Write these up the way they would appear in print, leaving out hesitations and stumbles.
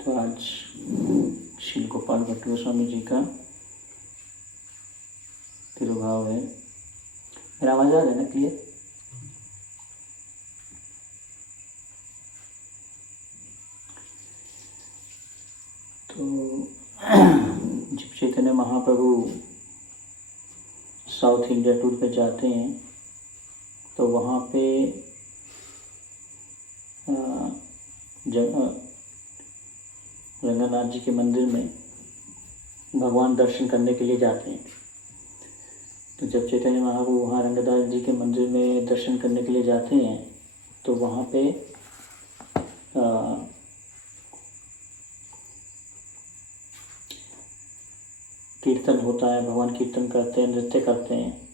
तो आज श्री गोपाल भट्ट गोस्वामी जी का तिरुभाव है। मेरा आवाज़ आ रहा है ना क्लियर? तो जब Chaitanya Mahaprabhu south India tour पे जाते हैं तो वहाँ पे रंगनाथ जी के मंदिर में भगवान दर्शन करने के लिए जाते हैं। तो जब चैतन्य महाप्रभु वहाँ रंगनाथ जी के मंदिर में दर्शन करने के लिए जाते हैं तो वहाँ पे कीर्तन होता है, भगवान कीर्तन करते हैं, नृत्य करते हैं।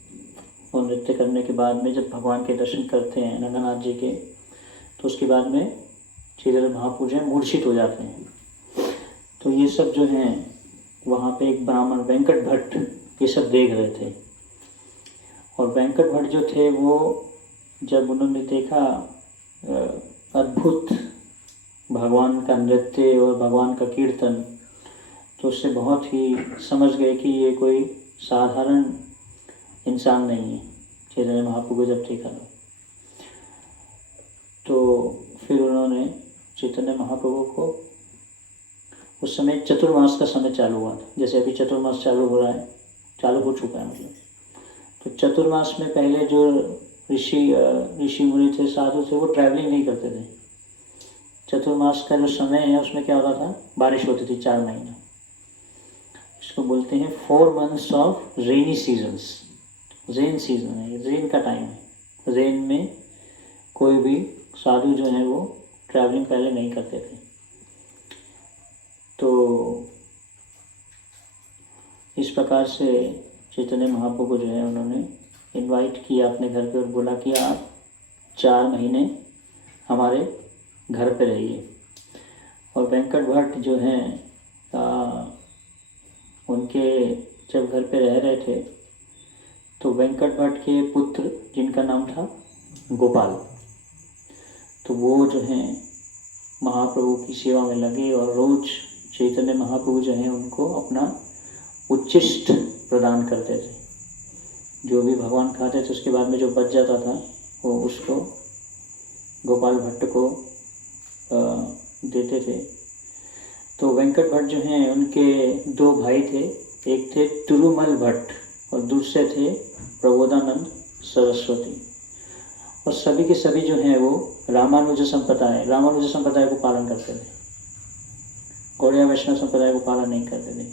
और नृत्य करने के बाद में जब भगवान के दर्शन करते हैं रंगनाथ जी के, तो उसके बाद में चैतन्य महाप्रभु जो है मूर्छित हो जाते हैं। तो ये सब जो हैं वहाँ पे एक ब्राह्मण वेंकट भट्ट ये सब देख रहे थे। और वेंकट भट्ट जो थे वो जब उन्होंने देखा अद्भुत भगवान का नृत्य और भगवान का कीर्तन, तो उससे बहुत ही समझ गए कि ये कोई साधारण इंसान नहीं है। चैतन्य महाप्रभु को जब देखा तो फिर उन्होंने चैतन्य महाप्रभु को, उस समय चतुर्मास का समय चालू हुआ था, जैसे अभी चतुर्मास चालू हो रहा है, चालू हो चुका है मतलब। तो चतुर्मास में पहले जो ऋषि मुनि थे, साधु थे, वो ट्रैवलिंग नहीं करते थे। चतुर्मास का जो समय है उसमें क्या होता था, बारिश होती थी 4 महीना। इसको बोलते हैं 4 months of rainy seasons. Rain season है, रेन का टाइम है। रेन में कोई भी साधु जो है वो ट्रैवलिंग पहले नहीं करते थे। तो इस प्रकार से चैतन्य महाप्रभु को जो है उन्होंने इनवाइट किया अपने घर पे और बोला कि आप 4 महीने हमारे घर पे रहिए। और वेंकट भट्ट जो हैं उनके जब घर पे रह रहे थे तो वेंकट भट्ट के पुत्र जिनका नाम था गोपाल, तो वो जो हैं महाप्रभु की सेवा में लगे और रोज़ चैतन्य महाप्रभु जो हैं उनको अपना उच्छिष्ट प्रदान करते थे। जो भी भगवान खाते थे उसके बाद में जो बच जाता था वो उसको गोपाल भट्ट को देते थे। तो वेंकट भट्ट जो हैं उनके 2 भाई थे, एक थे तिरुमल भट्ट और दूसरे थे प्रबोधानंद सरस्वती। और सभी के सभी जो हैं वो रामानुज संप्रदाय को पालन करते थे, गौड़िया वैष्णव संप्रदाय को पालन नहीं करते थे।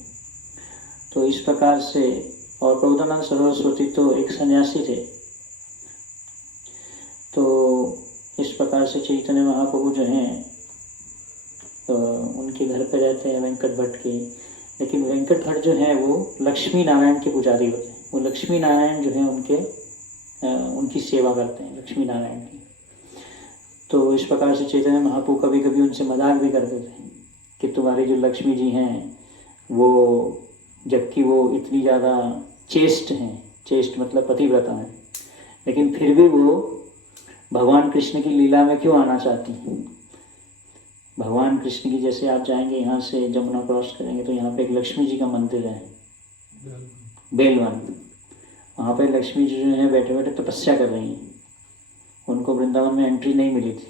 तो इस प्रकार से, और प्रबोधानंद सरस्वती तो एक सन्यासी थे। तो इस प्रकार से चैतन्य महाप्रभु जो हैं उनके घर पे रहते हैं वेंकट भट्ट के। लेकिन वेंकट भट्ट जो हैं वो लक्ष्मी नारायण के पुजारी होते हैं। वो लक्ष्मी नारायण जो हैं उनकी सेवा करते हैं, लक्ष्मी नारायण की। तो इस प्रकार से चैतन्य महाप्रभु कभी कभी उनसे मजाक भी करते थे कि तुम्हारी जो लक्ष्मी जी हैं वो, जबकि वो इतनी ज़्यादा चेस्ट हैं, चेस्ट मतलब पतिव्रता हैं, लेकिन फिर भी वो भगवान कृष्ण की लीला में क्यों आना चाहती हैं। भगवान कृष्ण की, जैसे आप जाएंगे यहाँ से जमुना क्रॉस करेंगे तो यहाँ पे एक लक्ष्मी जी का मंदिर है, बेलवन। वहाँ पे लक्ष्मी जी जो है बैठे बैठे तपस्या कर रही हैं। उनको वृंदावन में एंट्री नहीं मिली थी,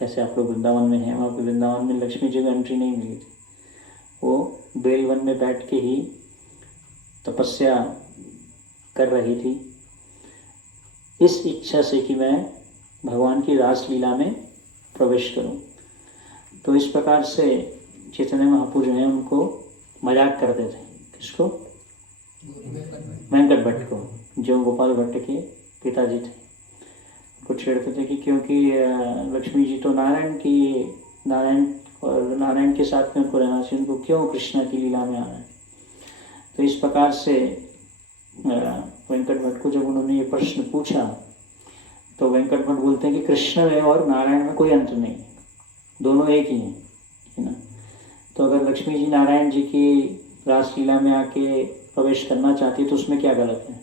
जैसे आप लोग वृंदावन में हैं, वहाँ पे वृंदावन में लक्ष्मी जी को एंट्री नहीं मिली थी। वो बेलवन में बैठ के ही तपस्या कर रही थी, इस इच्छा से कि मैं भगवान की रासलीला में प्रवेश करूं। तो इस प्रकार से चैतन्य महाप्रभु जो है उनको मजाक करते थे। किसको? वेंकट भट्ट को, जो गोपाल भट्ट के पिताजी थे। उनको छेड़ते थे कि क्योंकि लक्ष्मी जी तो नारायण के साथ में उनको रहना चाहिए, उनको क्यों कृष्ण की लीला में आना है। तो इस प्रकार से वेंकट भट्ट को जब उन्होंने ये प्रश्न पूछा तो वेंकट भट्ट बोलते हैं कि कृष्ण में और नारायण में कोई अंतर नहीं, दोनों एक ही हैं, है ना। तो अगर लक्ष्मी जी नारायण जी की रासलीला में आके प्रवेश करना चाहती है तो उसमें क्या गलत है।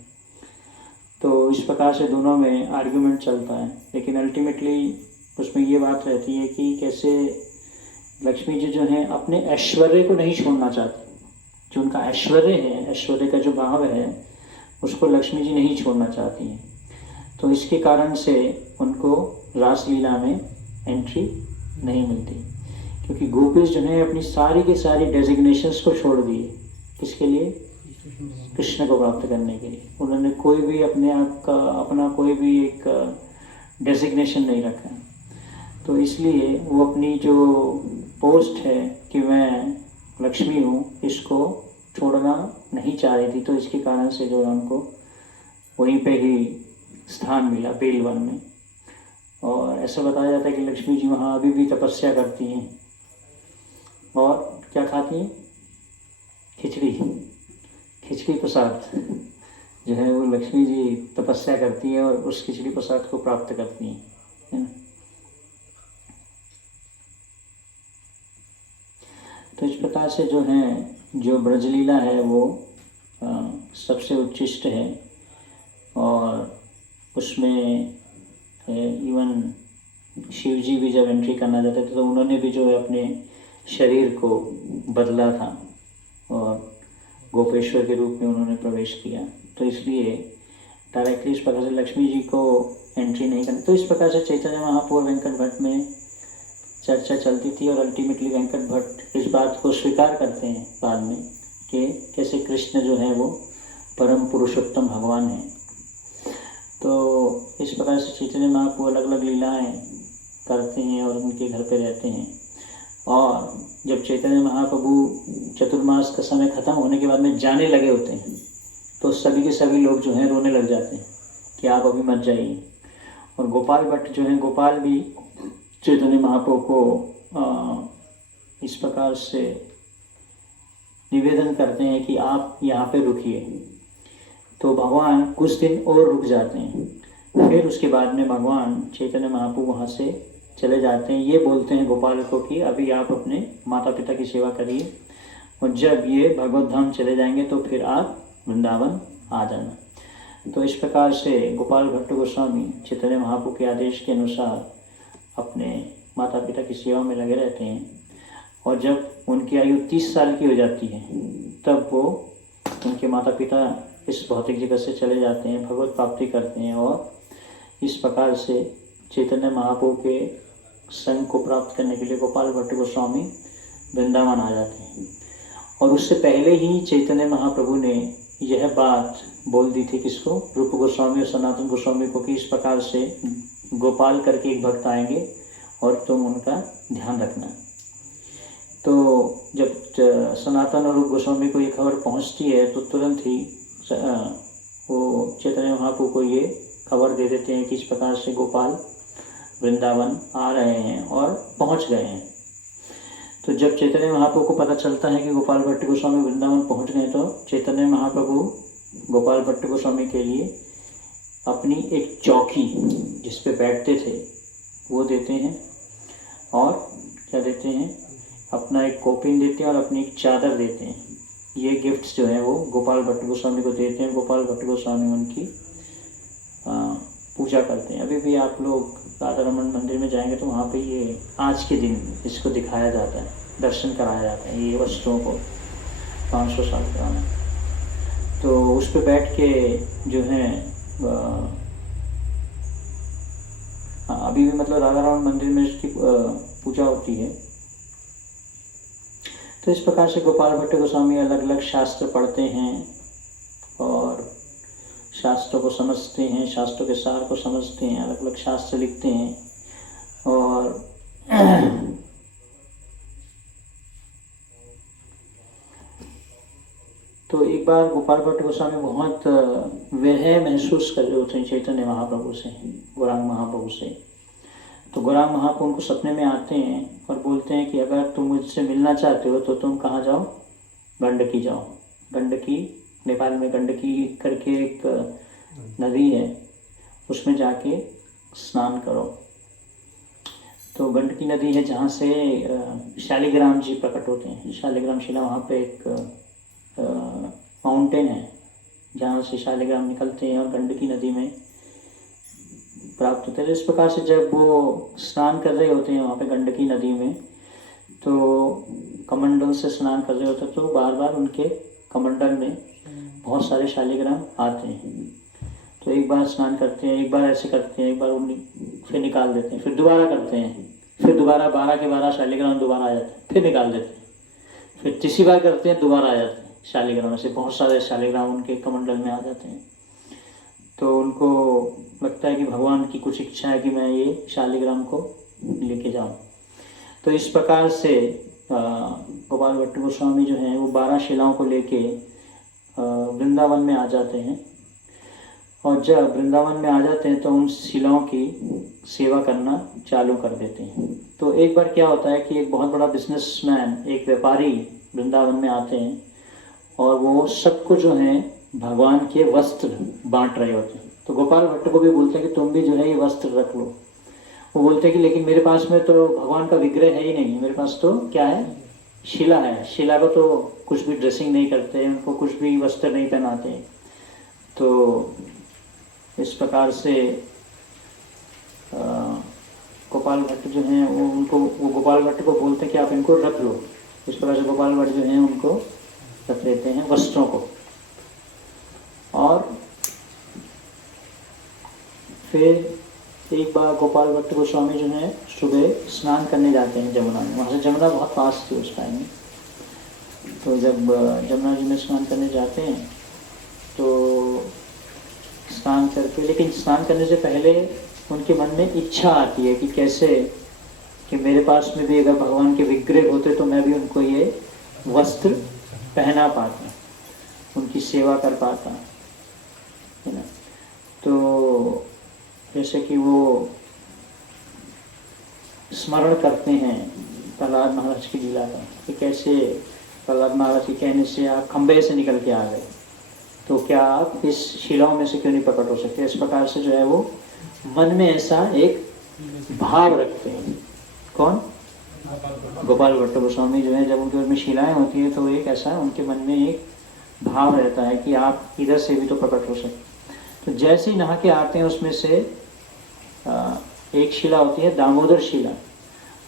तो इस प्रकार से दोनों में आर्ग्यूमेंट चलता है, लेकिन अल्टीमेटली उसमें ये बात रहती है कि कैसे लक्ष्मी जी जो हैं अपने ऐश्वर्य को नहीं छोड़ना चाहती। जो उनका ऐश्वर्य है, ऐश्वर्य का जो भाव है, उसको लक्ष्मी जी नहीं छोड़ना चाहती हैं। तो इसके कारण से उनको रासलीला में एंट्री नहीं मिलती, क्योंकि गोपीज जो हैं अपनी सारी की सारी डेजिग्नेशंस को छोड़ दिए। किसके लिए? कृष्ण को प्राप्त करने के लिए। उन्होंने कोई भी अपने आप का अपना कोई भी एक डेजिग्नेशन नहीं रखा। तो इसलिए वो अपनी जो पोस्ट है कि मैं लक्ष्मी हूँ, इसको छोड़ना नहीं चाह रही थी। तो इसके कारण से जो है उनको वहीं पे ही स्थान मिला, बेलवन में। और ऐसा बताया जाता है कि लक्ष्मी जी वहाँ अभी भी तपस्या करती हैं। और क्या खाती हैं? खिचड़ी प्रसाद जो है वो लक्ष्मी जी तपस्या करती हैं और उस खिचड़ी प्रसाद को प्राप्त करती हैं, है ना। तो इस प्रकार से जो है, जो ब्रजलीला है वो सबसे उच्चिष्ट है। और उसमें इवन शिव जी भी जब एंट्री करना चाहते थे तो उन्होंने भी जो है अपने शरीर को बदला था और गोपेश्वर के रूप में उन्होंने प्रवेश किया। तो इसलिए डायरेक्टली इस प्रकार से लक्ष्मी जी को एंट्री नहीं करनी। तो इस प्रकार से चैतन्य महाप्रभु वेंकट भट्ट में चर्चा चलती थी और अल्टीमेटली वेंकट भट्ट इस बात को स्वीकार करते हैं बाद में कि कैसे कृष्ण जो है वो परम पुरुषोत्तम भगवान है। तो इस प्रकार से चैतन्य महाप्रभु अलग अलग लीलाएं करते हैं और उनके घर पे रहते हैं। और जब चैतन्य महाप्रभु चतुर्मास का समय खत्म होने के बाद में जाने लगे होते हैं तो सभी के सभी लोग जो हैं रोने लग जाते हैं कि आप अभी मत जाइए। और गोपाल भट्ट जो हैं, गोपाल भी चैतन्य महाप्रभु को इस प्रकार से निवेदन करते हैं कि आप यहाँ पे रुकिए। तो भगवान कुछ दिन और रुक जाते हैं। फिर उसके बाद में भगवान चैतन्य महाप्रभु वहाँ से चले जाते हैं। ये बोलते हैं गोपाल को कि अभी आप अपने माता पिता की सेवा करिए और जब ये भगवत धाम चले जाएंगे तो फिर आप वृंदावन आ जाना। तो इस प्रकार से गोपाल भट्ट गोस्वामी चैतन्य महाप्रभु के आदेश के अनुसार अपने माता पिता की सेवा में लगे रहते हैं। और जब उनकी आयु 30 साल की हो जाती है तब वो उनके माता पिता इस भौतिक जगत से चले जाते हैं, भगवत प्राप्ति करते हैं। और इस प्रकार से चैतन्य महाप्रभु के संग को प्राप्त करने के लिए गोपाल भट्ट गोस्वामी वृंदावन आ जाते हैं। और उससे पहले ही चैतन्य महाप्रभु ने यह बात बोल दी थी किसको? रूप गोस्वामी और सनातन गोस्वामी को कि इस प्रकार से गोपाल करके एक भक्त आएंगे और तुम उनका ध्यान रखना। तो जब सनातन और रूप गोस्वामी को ये खबर पहुंचती है तो तुरंत ही वो चैतन्य महाप्रभु को ये खबर दे देते हैं कि इस प्रकार से गोपाल वृंदावन आ रहे हैं और पहुंच गए हैं। तो जब चैतन्य महाप्रभु को पता चलता है कि गोपाल भट्ट गोस्वामी वृंदावन पहुंच गए तो चैतन्य महाप्रभु गोपाल भट्ट गोस्वामी के लिए अपनी एक चौकी जिस पे बैठते थे वो देते हैं। और क्या देते हैं? अपना एक कोपिन देते हैं और अपनी एक चादर देते हैं। ये गिफ्ट्स जो हैं वो गोपाल भट्ट गोस्वामी को देते हैं। गोपाल भट्ट गोस्वामी उनकी पूजा करते हैं। अभी भी आप लोग राधा रमन मंदिर में जाएंगे तो वहाँ पे ये आज के दिन इसको दिखाया जाता है, दर्शन कराया जाता है ये वस्तुओं को 500 साल पुराना। तो उस पर बैठ के जो है अभी भी मतलब राधा रमन मंदिर में इसकी पूजा होती है। तो इस प्रकार से गोपाल भट्ट गोस्वामी अलग अलग शास्त्र पढ़ते हैं और शास्त्रों को समझते हैं, शास्त्रों के सार को समझते हैं, अलग अलग शास्त्र लिखते हैं। और तो एक बार गोपाल भट्ट गोस्वामी बहुत विरह महसूस कर रहे होते हैं चैतन्य महाप्रभु से, गौरांग महाप्रभु से। तो गौरांग महाप्रभु उनको सपने में आते हैं और बोलते हैं कि अगर तुम मुझसे मिलना चाहते हो तो तुम कहाँ जाओ? गंडकी जाओ। गंडकी, नेपाल में गंडकी करके एक नदी है, उसमें जाके स्नान करो। तो गंडकी नदी है जहाँ से शालिग्राम जी प्रकट होते हैं। शालिग्राम शिला, वहाँ पे एक माउंटेन है जहाँ से शालिग्राम निकलते हैं और गंडकी नदी में प्राप्त होते हैं। इस प्रकार से जब वो स्नान कर रहे होते हैं वहाँ पे गंडकी नदी में तो कमंडल से स्नान कर रहे होते तो बार बार उनके कमंडल में बहुत सारे शालिग्राम आते हैं। तो एक बार स्नान करते हैं, एक बार ऐसे करते हैं, एक बार फिर निकाल देते हैं, फिर दोबारा करते हैं, फिर दोबारा 12 के 12 शालिग्राम दोबारा आ जाते हैं, फिर निकाल देते हैं, फिर तीसरी बार करते हैं, दोबारा आ जाते हैं। शालिग्राम से बहुत सारे शालिग्राम उनके कमंडल में आ जाते हैं। तो उनको लगता है कि भगवान की कुछ इच्छा है कि मैं ये शालिग्राम को लेके जाऊं। तो इस प्रकार से गोपाल भट्ट गोस्वामी जो हैं वो 12 शिलाओं को लेके वृंदावन में आ जाते हैं। और जब वृंदावन में आ जाते हैं तो उन शिलाओं की सेवा करना चालू कर देते हैं। तो एक बार क्या होता है कि एक बहुत बड़ा बिजनेसमैन, एक व्यापारी वृंदावन में आते हैं और वो सबको जो है भगवान के वस्त्र बांट रहे होते हैं। तो गोपाल भट्ट को भी बोलते हैं कि तुम भी जो है ये वस्त्र रख लो। वो बोलते हैं कि लेकिन मेरे पास में तो भगवान का विग्रह है ही नहीं, मेरे पास तो क्या है, शिला है। शिला को तो कुछ भी ड्रेसिंग नहीं करते, उनको कुछ भी वस्त्र नहीं पहनाते। तो इस प्रकार से गोपाल भट्ट जो हैं वो गोपाल भट्ट को बोलते हैं कि आप इनको रख लो। इस प्रकार से गोपाल भट्ट जो हैं उनको रख लेते हैं वस्त्रों को। और फिर एक बार गोपाल भट्ट गोस्वामी जो है सुबह स्नान करने जाते हैं जमुना में। वहाँ से जमुना बहुत पास थी उस टाइम में। तो जब जमुना जी में स्नान करने जाते हैं तो स्नान करके, लेकिन स्नान करने से पहले उनके मन में इच्छा आती है कि कैसे कि मेरे पास में भी अगर भगवान के विग्रह होते तो मैं भी उनको ये वस्त्र पहना पाता, उनकी सेवा कर पाता, है ना। तो जैसे कि वो स्मरण करते हैं प्रहलाद महाराज की लीला का कि कैसे प्रहलाद महाराज के कहने से आप खंबे से निकल के आ गए, तो क्या आप इस शिलाओं में से क्यों नहीं प्रकट हो सकते। इस प्रकार से जो है वो मन में ऐसा एक भाव रखते हैं। कौन? गोपाल भट्ट गोस्वामी जो है जब उनके में शिलाएं होती है तो एक ऐसा उनके मन में एक भाव रहता है कि आप इधर से भी तो प्रकट हो सकते। तो जैसे ही नहा के आते हैं उसमें से एक शिला होती है दामोदर शिला,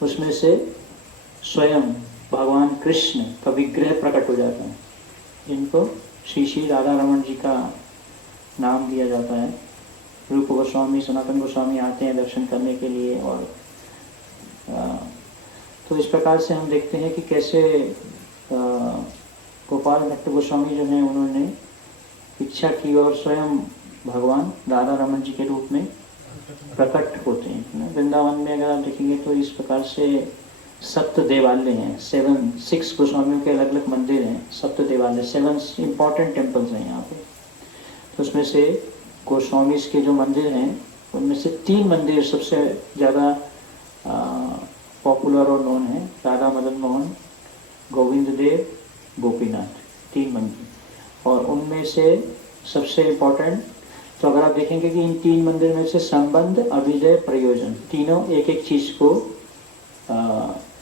उसमें से स्वयं भगवान कृष्ण का विग्रह प्रकट हो जाता है, जिनको श्री श्री राधा रमन जी का नाम दिया जाता है। रूप गोस्वामी, सनातन गोस्वामी आते हैं दर्शन करने के लिए। और तो इस प्रकार से हम देखते हैं कि कैसे गोपाल भट्ट गोस्वामी जो हैं उन्होंने इच्छा की और स्वयं भगवान राधा रमन जी के रूप में प्रकट होते हैं। वृंदावन में अगर आप देखेंगे तो इस प्रकार से सप्त देवालय हैं, 6 गोस्वामियों के अलग अलग मंदिर हैं, सप्त देवालय, 7 इम्पॉर्टेंट टेम्पल्स हैं यहाँ पे। तो उसमें से गोस्वामीज के जो मंदिर हैं उनमें से 3 मंदिर सबसे ज़्यादा पॉपुलर और नोन है, राधा मदन मोहन, गोविंद देव, गोपीनाथ, 3 मंदिर। और उनमें से सबसे इम्पोर्टेंट, तो अगर आप देखेंगे कि इन 3 मंदिर में से संबंध, अभिजय, प्रयोजन, तीनों एक एक चीज़ को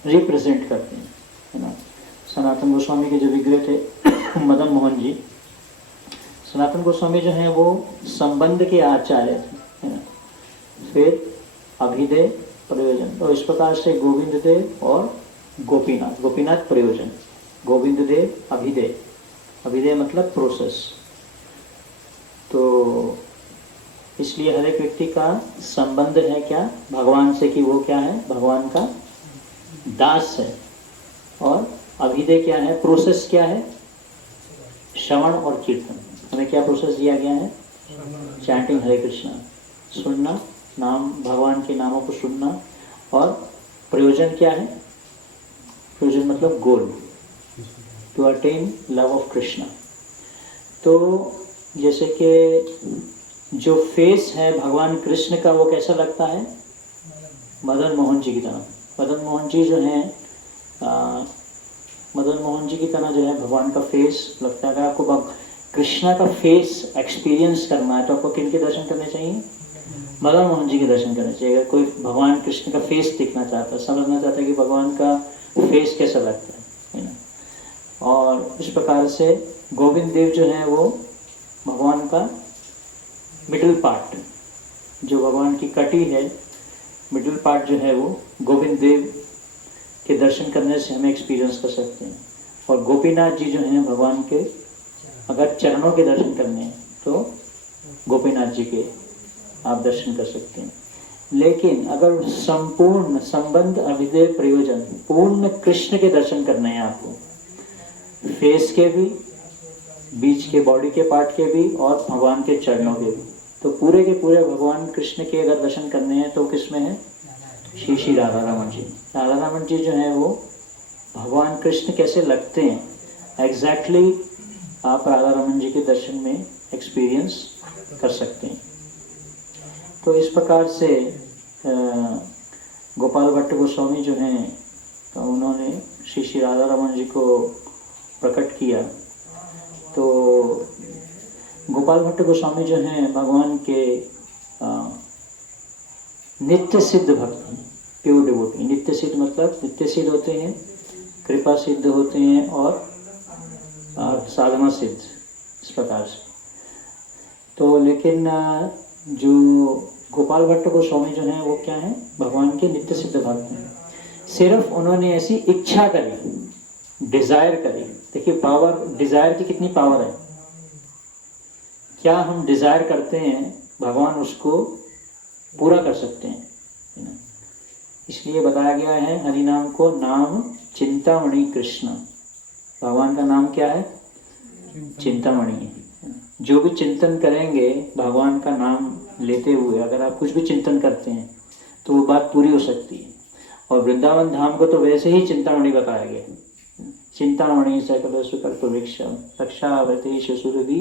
रिप्रेजेंट करते हैं, है ना। सनातन गोस्वामी के जो विग्रह थे मदन मोहन जी, सनातन गोस्वामी जो हैं वो संबंध के आचार्य थे, है ना। फिर अभिदय, प्रयोजन, तो इस प्रकार से गोविंद देव और गोपीनाथ, गोपीनाथ प्रयोजन, गोविंद देव अभिदय, अभिदय मतलब प्रोसेस। तो इसलिए हर एक व्यक्ति का संबंध है क्या भगवान से, कि वो क्या है, भगवान का दास है। और अभिदय क्या है, प्रोसेस क्या है, श्रवण और कीर्तन। हमें क्या प्रोसेस दिया गया है, चैंटिंग हरे कृष्णा, सुनना, नाम, भगवान के नामों को सुनना। और प्रयोजन क्या है, प्रयोजन मतलब goal, to attain love of Krishna. तो जैसे कि जो फेस है भगवान कृष्ण का वो कैसा लगता है, मदन मोहन जी की तरह। मदन मोहन जी जो हैं मदन मोहन जी की तरह जो है भगवान का फेस लगता है। अगर आपको कृष्णा का फेस एक्सपीरियंस करना है तो आपको किन के दर्शन करने चाहिए, मदन मोहन जी के दर्शन करने चाहिए। अगर कोई भगवान कृष्ण का फेस देखना चाहता है, समझना चाहता है कि भगवान का फेस कैसा लगता है ना। और इस प्रकार से गोविंद देव जो है वो भगवान का मिडिल पार्ट, जो भगवान की कटी है, मिडिल पार्ट जो है वो गोविंद देव के दर्शन करने से हमें एक्सपीरियंस कर सकते हैं। और गोपीनाथ जी जो हैं भगवान के, अगर चरणों के दर्शन करने हैं तो गोपीनाथ जी के आप दर्शन कर सकते हैं। लेकिन अगर संपूर्ण संबंध अभिधेय प्रयोजन पूर्ण कृष्ण के दर्शन करने हैं आपको, फेस के भी, बीच के बॉडी के पार्ट के भी और भगवान के चरणों के भी, तो पूरे के पूरे भगवान कृष्ण के अगर दर्शन करने हैं तो किसमें है? श्री श्री राधा रमन जी। राधा रमन जी जो है वो भगवान कृष्ण कैसे लगते हैं एग्जैक्टली आप राधा रमन जी के दर्शन में एक्सपीरियंस कर सकते हैं। तो इस प्रकार से गोपाल भट्ट गोस्वामी जो हैं तो उन्होंने श्री श्री राधा रमन जी को प्रकट किया। तो गोपाल भट्ट गोस्वामी जो हैं भगवान के नित्य सिद्ध भक्त हैं, प्योर डिवोटी। नित्य सिद्ध मतलब नित्य सिद्ध होते हैं, कृपा सिद्ध होते हैं और साधना सिद्ध, इस प्रकार से। तो लेकिन जो गोपाल भट्ट गोस्वामी जो हैं वो क्या हैं? भगवान के नित्य सिद्ध भक्त हैं। सिर्फ उन्होंने ऐसी इच्छा करी, डिजायर करी। देखिए पावर, डिजायर की कितनी पावर है। क्या हम डिजायर करते हैं भगवान उसको पूरा कर सकते हैं। इसलिए बताया गया है हरि नाम को नाम चिंतामणि कृष्ण। भगवान का नाम क्या है? चिंतामणि है। जो भी चिंतन करेंगे भगवान का नाम लेते हुए, अगर आप कुछ भी चिंतन करते हैं तो वो बात पूरी हो सकती है। और वृंदावन धाम को तो वैसे ही चिंतामणि बताया गया। चिंतामणि सकल सुकल्प वृक्ष रक्षावती सुरभि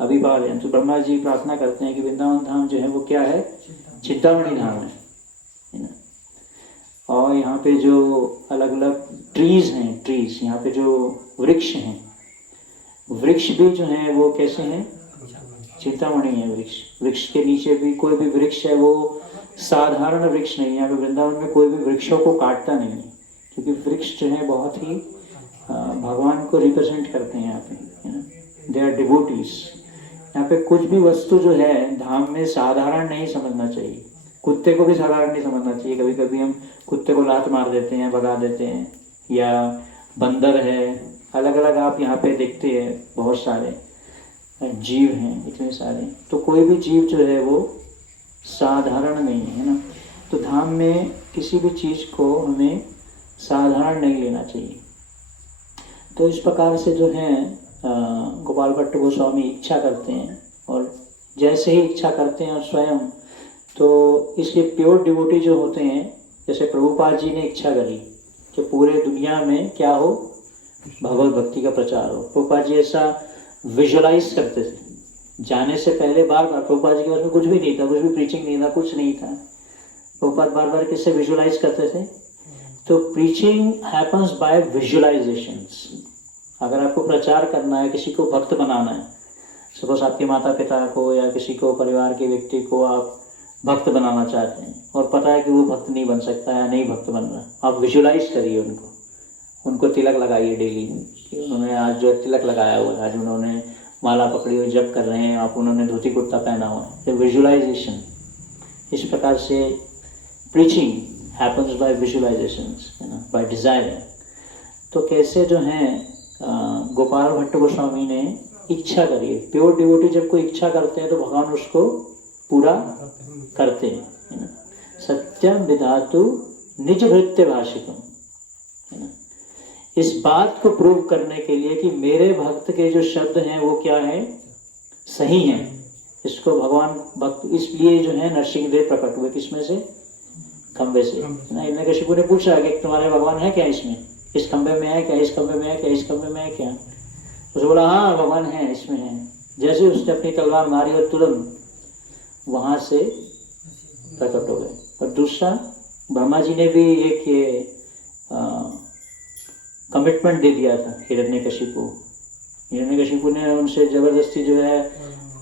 अभिपालयन। तो ब्रह्मा जी प्रार्थना करते हैं कि वृंदावन धाम जो है वो क्या है? चिंतामणि धाम है ना। और यहाँ पे जो अलग अलग ट्रीज हैं, ट्रीज यहाँ पे जो वृक्ष हैं, वृक्ष भी जो हैं वो कैसे हैं? चिंतामणि है वृक्ष। वृक्ष के नीचे भी कोई भी वृक्ष है वो साधारण वृक्ष नहीं है। यहाँ पे वृंदावन में कोई भी वृक्षों को काटता नहीं है, क्योंकि वृक्ष जो है बहुत ही भगवान को रिप्रेजेंट करते हैं यहाँ पे। They are devotees. यहाँ पे कुछ भी वस्तु जो है धाम में साधारण नहीं समझना चाहिए। कुत्ते को भी साधारण नहीं समझना चाहिए। कभी कभी हम कुत्ते को लात मार देते हैं, भगा देते हैं, या बंदर है, अलग अलग आप यहाँ पे देखते हैं बहुत सारे जीव हैं, इतने सारे। तो कोई भी जीव जो है वो साधारण नहीं है ना। तो धाम में किसी भी चीज़ को हमें साधारण नहीं लेना चाहिए। तो इस प्रकार से जो है गोपाल भट्ट गोस्वामी इच्छा करते हैं, और जैसे ही इच्छा करते हैं स्वयं, तो इसलिए प्योर डिवोटी जो होते हैं, जैसे प्रभुपाद जी ने इच्छा करी कि पूरे दुनिया में क्या हो? भगवत भक्ति का प्रचार हो। प्रभुपाद जी ऐसा विजुअलाइज करते थे। जाने से पहले बार बार, प्रभुपाद जी के पास में कुछ भी नहीं था, कुछ भी प्रीचिंग नहीं था, कुछ नहीं था। प्रभुपाद बार बार किससे विजुअलाइज करते थे? तो प्रीचिंग हैपन्स बाय विजुअलाइजेशंस। अगर आपको प्रचार करना है, किसी को भक्त बनाना है, सपोज आपके माता पिता को या किसी को परिवार के व्यक्ति को आप भक्त बनाना चाहते हैं और पता है कि वो भक्त नहीं बन सकता या नहीं भक्त बन रहा, आप विजुअलाइज करिए उनको तिलक लगाइए डेली कि उन्होंने आज जो तिलक लगाया हुआ है, आज उन्होंने माला पकड़ी हुई जप कर रहे हैं, आप उन्होंने धोती कुर्ता पहना हुआ है। तो विजुअलाइजेशन, इस प्रकार से प्रीचिंग हैपन्स बाय विजुअलाइजेशंस, है ना, बाय डिजायरिंग। तो कैसे जो हैं गोपाल भट्ट गोस्वामी ने इच्छा करी है। प्योर डिवोटी जब कोई इच्छा करते हैं तो भगवान उसको पूरा करते हैं, है ना। सत्यम विधातु निज भृत्य भाषितम, है ना। इस बात को प्रूव करने के लिए कि मेरे भक्त के जो शब्द हैं वो क्या है? सही हैं। इसको भगवान भक्त इसलिए जो है नरसिंहदेव प्रकट हुए, किसमें से? खंबे से। हिरण्यकशिपु ने पूछा कि तुम्हारे भगवान है क्या इसमें? इस खंबे में है क्या? इस खंबे में है क्या? इस खंबे में है क्या? उसने बोला हाँ भगवान है, इसमें है। जैसे उसने अपनी तलवार मारी और तुरंत वहां से प्रकट हो गए। और दूसरा, ब्रह्मा जी ने भी एक ये कमिटमेंट दे दिया था हिरण्यकशिपु। हिरण्यकशिपु ने उनसे जबरदस्ती जो है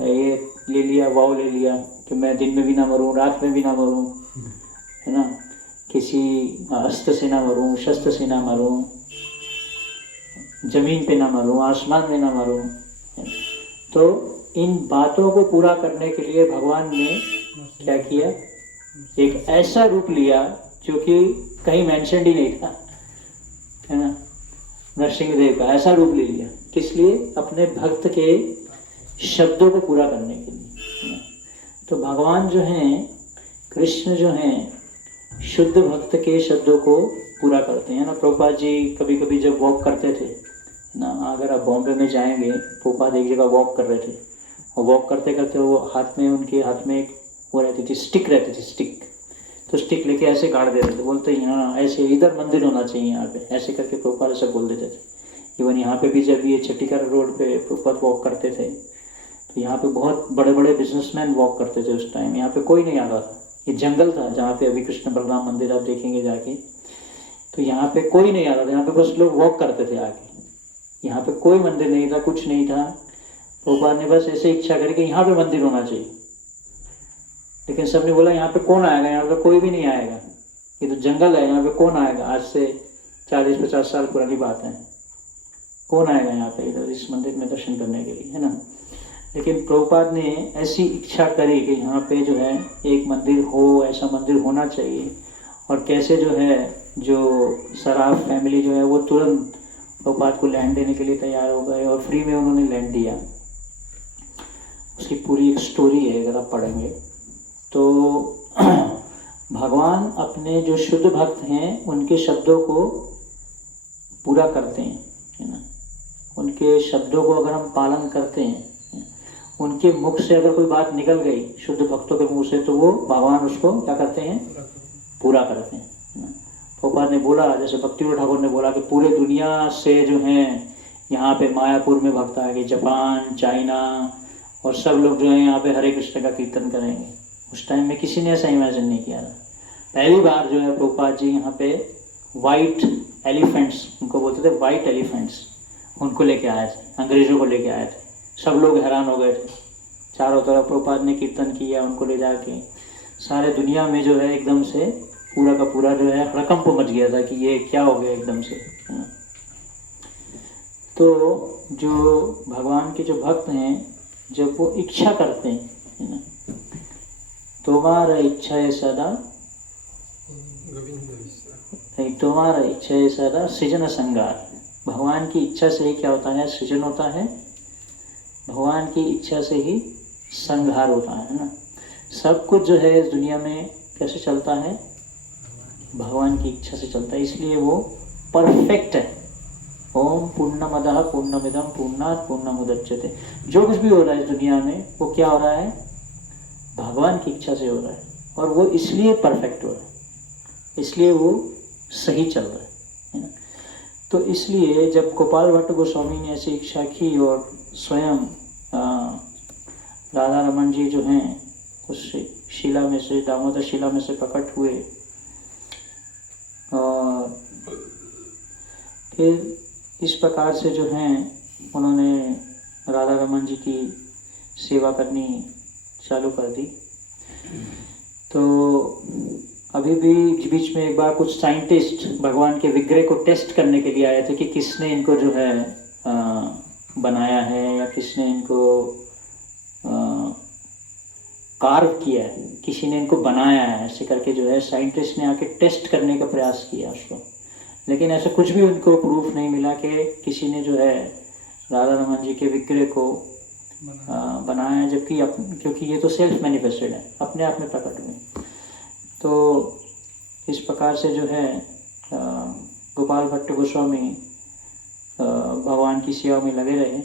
ये ले लिया, वाव ले लिया कि मैं दिन में भी ना मरूं, रात में भी ना मरूं, है ना, किसी अस्त्र से ना मरूं, शस्त्र से ना मरूं, जमीन पे ना मरूं, आसमान में ना मरूं। तो इन बातों को पूरा करने के लिए भगवान ने क्या किया? एक ऐसा रूप लिया जो कि कहीं मेंशन ही नहीं था। है ना, नरसिंहदेव का ऐसा रूप ले लिया। किस लिए? अपने भक्त के शब्दों को पूरा करने के लिए। तो भगवान जो हैं, कृष्ण जो हैं, शुद्ध भक्त के शब्दों को पूरा करते हैं ना। प्रभुपाद जी कभी कभी जब वॉक करते थे ना, अगर आप बॉम्बे में जाएंगे, प्रभुपाद एक जगह वॉक कर रहे थे और वॉक करते करते वो उनके हाथ में एक वो रहती थी, स्टिक रहती थी, स्टिक। तो स्टिक लेके ऐसे गाड़ देते थे, बोलते यहाँ ऐसे इधर मंदिर होना चाहिए, यहाँ पे ऐसे करके प्रभुपाद ऐसा बोल देते थे। इवन यहाँ पे भी जब ये चट्टीकर रोड पे प्रभुपाद वॉक करते थे तो यहाँ पे बहुत बड़े बड़े बिजनेसमैन वॉक करते थे उस टाइम। यहाँ पे कोई नहीं आता था, ये जंगल था जहाँ पे अभी कृष्ण बलराम मंदिर आप देखेंगे जाके, तो यहाँ पे कोई नहीं आता था, यहाँ पे बस लोग वॉक करते थे आके। यहाँ पे कोई मंदिर नहीं था, कुछ नहीं था। प्रभुपाद ने बस ऐसे इच्छा करी कि यहाँ पे मंदिर होना चाहिए, लेकिन सबने बोला यहाँ पे कौन आएगा, यहाँ पे कोई भी नहीं आएगा, ये तो जंगल है, यहाँ पे कौन आएगा। आज से 40-50 साल पुरानी बात है, कौन आएगा यहाँ पे इधर इस मंदिर में दर्शन करने के लिए, है ना। लेकिन प्रभुपाद ने ऐसी इच्छा करी कि यहाँ पे जो है एक मंदिर हो, ऐसा मंदिर होना चाहिए। और कैसे जो है, जो सराफ फैमिली जो है वो तुरंत प्रभुपाद को लैंड देने के लिए तैयार हो गए और फ्री में उन्होंने लैंड दिया। उसकी पूरी एक स्टोरी है, अगर आप पढ़ेंगे तो भगवान अपने जो शुद्ध भक्त हैं उनके शब्दों को पूरा करते हैं, है ना। उनके शब्दों को अगर हम पालन करते हैं, उनके मुख से अगर कोई बात निकल गई शुद्ध भक्तों के मुंह से, तो वो भगवान उसको क्या करते हैं? पूरा करते हैं। प्रभुपाद ने बोला, जैसे भक्तिविनोद ठाकुर ने बोला कि पूरे दुनिया से जो हैं यहाँ पे मायापुर में भक्त आएंगे, जापान, चाइना, और सब लोग जो है यहाँ पे हरे कृष्ण का कीर्तन करेंगे। उस टाइम में किसी ने ऐसा इमेजिन नहीं किया था। पहली बार जो है प्रभुपाद जी यहाँ पे वाइट एलिफेंट्स, उनको बोलते थे वाइट एलिफेंट्स, उनको लेके आए थे, अंग्रेजों को लेके आए थे। सब लोग हैरान हो गए थे। चारों तरफ प्रभुपाद ने कीर्तन किया, उनको ले जाके सारे दुनिया में जो है एकदम से पूरा का पूरा जो है हड़कंप मच गया था कि ये क्या हो गया एकदम से। तो जो भगवान के जो भक्त हैं, जब वो इच्छा करते हैं, है ना, तुम्हारा इच्छा है सदा, तुम्हारा इच्छा है सदा सृजन संगार। भगवान की इच्छा से ही क्या होता है? सृजन होता है। भगवान की इच्छा से ही संहार होता है ना। सब कुछ जो है इस दुनिया में कैसे चलता है? भगवान की इच्छा से चलता है, इसलिए वो परफेक्ट है। ओम पूर्णमदः पूर्णमिदं पूर्णात् पूर्णमुदच्यते। जो कुछ भी हो रहा है इस दुनिया में वो क्या हो रहा है? भगवान की इच्छा से हो रहा है, और वो इसलिए परफेक्ट हो रहा है, इसलिए वो सही चल रहा है ना। तो इसलिए जब गोपाल भट्ट गोस्वामी ने ऐसी इच्छा की और स्वयं राधा रमन जी जो हैं उस शिला में से, दामोदर शिला में से प्रकट हुए, और फिर इस प्रकार से जो हैं उन्होंने राधा रमन जी की सेवा करनी चालू कर दी। तो अभी भी बीच में एक बार कुछ साइंटिस्ट भगवान के विग्रह को टेस्ट करने के लिए आए थे कि किसने इनको जो है बनाया है या किसने इनको कार्व किया है, किसी ने इनको बनाया है, ऐसे करके जो है साइंटिस्ट ने आके टेस्ट करने का प्रयास किया उसको। लेकिन ऐसा कुछ भी उनको प्रूफ नहीं मिला कि किसी ने जो है राधा रमन जी के विग्रह को बनाया है, जबकि क्योंकि ये तो सेल्फ मैनिफेस्टेड है, अपने आप में प्रकट हुए। तो इस प्रकार से जो है गोपाल भट्ट गोस्वामी भगवान की सेवा में लगे रहे।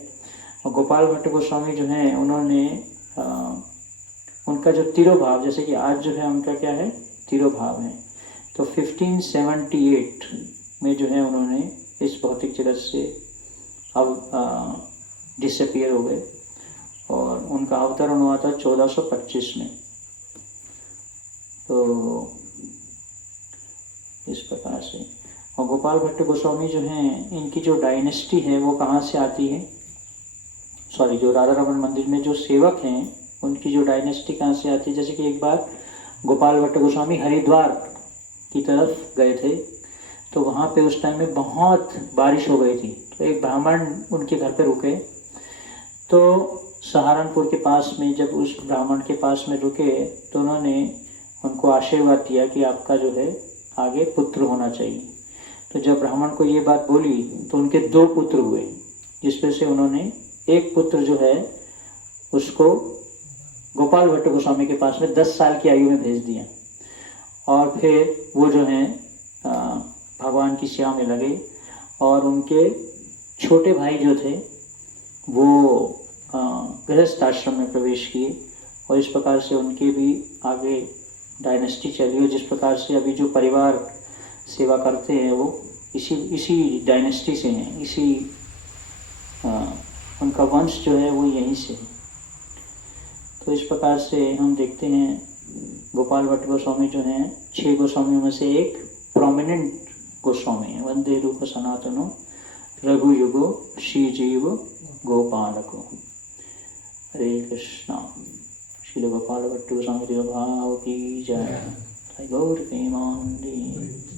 और गोपाल भट्ट गोस्वामी जो हैं उन्होंने उनका जो तिरोभाव, जैसे कि आज जो है उनका क्या है? तिरोभाव है। तो 1578 में जो है उन्होंने इस भौतिक जगत से अब डिसअपियर हो गए, और उनका अवतरण हुआ था 1425 में। तो इस प्रकार से, और गोपाल भट्ट गोस्वामी जो हैं इनकी जो डायनेस्टी है वो कहाँ से आती है? सॉरी, जो राधा रमन मंदिर में जो सेवक हैं उनकी जो डायनेस्टी कहाँ से आती है? जैसे कि एक बार गोपाल भट्ट गोस्वामी हरिद्वार की तरफ गए थे, तो वहाँ पे उस टाइम में बहुत बारिश हो गई थी। तो एक ब्राह्मण उनके घर पे रुके, तो सहारनपुर के पास में जब उस ब्राह्मण के पास में रुके तो उन्होंने उनको आशीर्वाद दिया कि आपका जो है आगे पुत्र होना चाहिए। तो जब ब्राह्मण को ये बात बोली तो उनके 2 पुत्र हुए, जिसमें से उन्होंने एक पुत्र जो है उसको गोपाल भट्ट गोस्वामी के पास में 10 साल की आयु में भेज दिया, और फिर वो जो है भगवान की सेवा में लगे, और उनके छोटे भाई जो थे वो गृहस्थ आश्रम में प्रवेश किए, और इस प्रकार से उनके भी आगे डायनेस्टी चली। और जिस प्रकार से अभी जो परिवार सेवा करते हैं वो इसी डायनेस्टी से हैं, उनका वंश जो है वो यहीं से है। तो इस प्रकार से हम देखते हैं गोपाल भट्ट गोस्वामी जो हैं 6 गोस्वामियों में से एक प्रोमिनेंट गोस्वामी है। वंदे रूप सनातनो रघु युगो श्री जीव गोपालको। हरे कृष्णा। श्री गोपाल भट्ट गोस्वामी देव भाव की जय। गौर प्रेमानंदी।